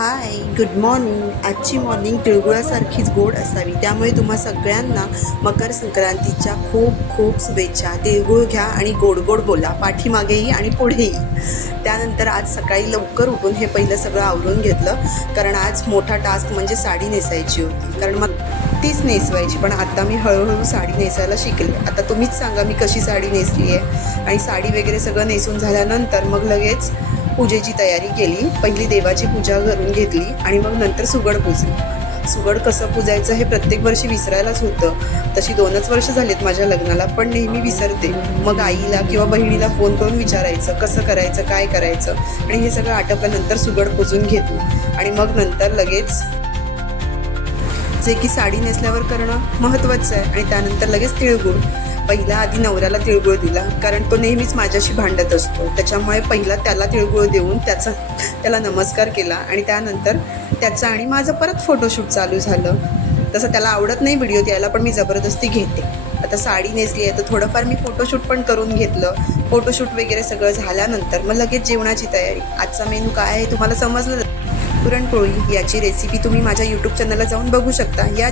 हाय, good morning. आजची morning तिळगुळासारखीच गोड असावी, त्यामुळे तुम्हा सगळ्यांना मकर संक्रांतीच्या खूप खूप शुभेच्छा. तिळगुळ घ्या आणि गोड गोड बोला, पाठीमागेही आणि पुढेही. त्यानंतर आज सकाळी लवकर उठून हे पहिलं सगळं आवरून घेतलं, कारण आज मोठा टास्क म्हणजे साडी नेसायची होती, कारण मग तीच नेसवायची. पण आता मी हळूहळू साडी नेसायला शिकले. आता तुम्हीच सांगा मी कशी साडी नेसली आहे. आणि साडी वगैरे सगळं नेसून झाल्यानंतर मग लगेच पूजेची तयारी केली. पहिली देवाची पूजा करून घेतली आणि मग नंतर सुगड पुजली. सुगड कसं पुजायचं हे प्रत्येक वर्षी विसरायलाच होतं. तशी 2च वर्ष झालीत माझ्या लग्नाला, पण नेहमी विसरते. मग आईला किंवा बहिणीला फोन करून विचारायचं कसं करायचं, काय करायचं. आणि हे सगळं आटोपल्यानंतर सुगड पुजून घेतली आणि मग नंतर लगेच जे की साडी नेसल्यावर करणं महत्त्वाचं आहे. आणि त्यानंतर लगेच तिळगुळ. पहिला आधी नवऱ्याला तिळगुळ दिला, कारण तो नेहमीच माझ्याशी भांडत असतो. त्याच्यामुळे पहिला त्याला तिळगुळ देऊन त्याला नमस्कार केला आणि त्यानंतर त्याचं आणि माझं परत फोटोशूट चालू झालं. तसं त्याला आवडत नाही व्हिडिओ द्यायला, पण मी जबरदस्ती घेते. आता साडी नेसली आहे तर थोडंफार मी फोटोशूट पण करून घेतलं. फोटोशूट वगैरे सगळं झाल्यानंतर मग लगेच जेवणाची तयारी. आजचा मेनू काय आहे तुम्हाला समजलं. पुरणपोळी. याची रेसिपी तुम्ही माझ्या यूट्यूब चॅनलला जाऊन बघू शकता. या